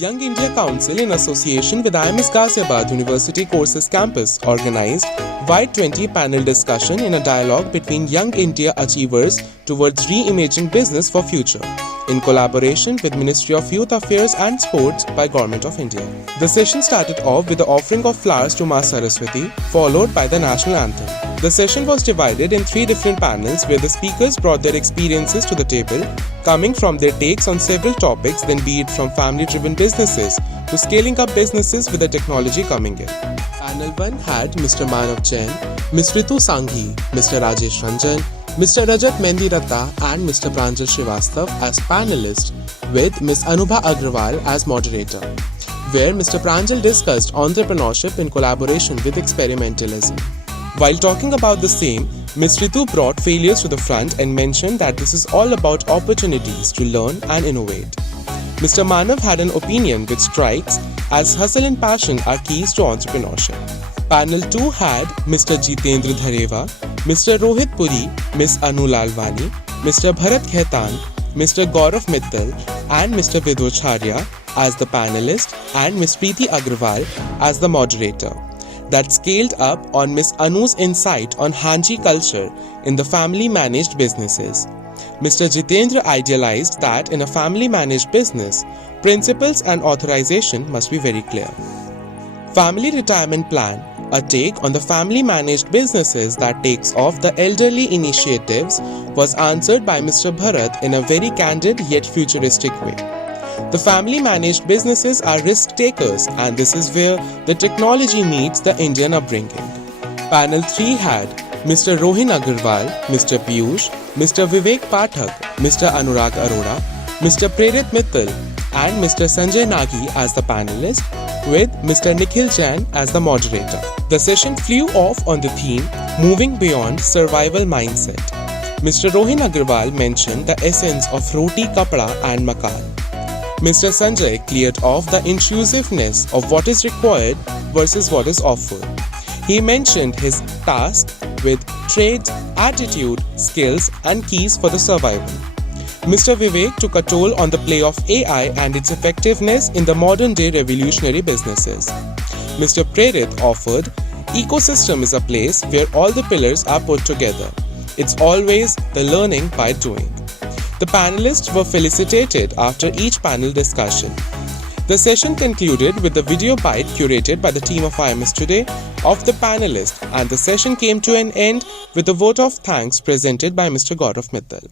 Young India Council, in association with IMS Ghaziabad University Courses Campus, organized Y20 Panel Discussion in a dialogue between young India achievers towards Reimaging business for future, in collaboration with Ministry of Youth Affairs and Sports by Government of India. The session started off with the offering of flowers to Ma Saraswati, followed by the national anthem. The session was divided in 3 different panels where the speakers brought their experiences to the table, coming from their takes on several topics, then be it from family-driven businesses to scaling up businesses with the technology coming in. Panel 1 had Mr. Manav Jain, Ms. Ritu Sanghi, Mr. Rajesh Ranjan, Mr. Rajat Mendiratta and Mr. Pranjal Srivastav as panelists, with Ms. Anubha Agrawal as moderator, where Mr. Pranjal discussed entrepreneurship in collaboration with experimentalism. While talking about the same, Ms. Ritu brought failures to the front and mentioned that this is all about opportunities to learn and innovate. Mr. Manav had an opinion which strikes as hustle and passion are keys to entrepreneurship. Panel 2 had Mr. Jitendra Dhareva, Mr. Rohit Puri, Ms. Anu Lalwani, Mr. Bharat Khaitan, Mr. Gaurav Mittal and Mr. Vidocharya as the panelist and Ms. Preeti Agrawal as the moderator, that scaled up on Ms. Anu's insight on Hanji culture in the family-managed businesses. Mr. Jitendra idealized that in a family-managed business, principles and authorization must be very clear. Family Retirement Plan, a take on the family-managed businesses that takes off the elderly initiatives, was answered by Mr. Bharat in a very candid yet futuristic way. The family-managed businesses are risk-takers, and this is where the technology meets the Indian upbringing. Panel 3 had Mr. Rohin Agarwal, Mr. Piyush, Mr. Vivek Pathak, Mr. Anurag Arora, Mr. Prerit Mittal and Mr. Sanjay Nagi as the panelist, with Mr. Nikhil Jain as the moderator. The session flew off on the theme Moving Beyond Survival Mindset. Mr. Rohin Agarwal mentioned the essence of roti, kapda and makan. Mr. Sanjay cleared off the intrusiveness of what is required versus what is offered. He mentioned his task with traits, attitude, skills and keys for the survival. Mr. Vivek took a toll on the play of AI and its effectiveness in the modern-day revolutionary businesses. Mr. Prerit offered, ecosystem is a place where all the pillars are put together. It's always the learning by doing. The panelists were felicitated after each panel discussion. The session concluded with the video bite curated by the team of IMS today of the panelists, and the session came to an end with a vote of thanks presented by Mr. Gaurav Mittal.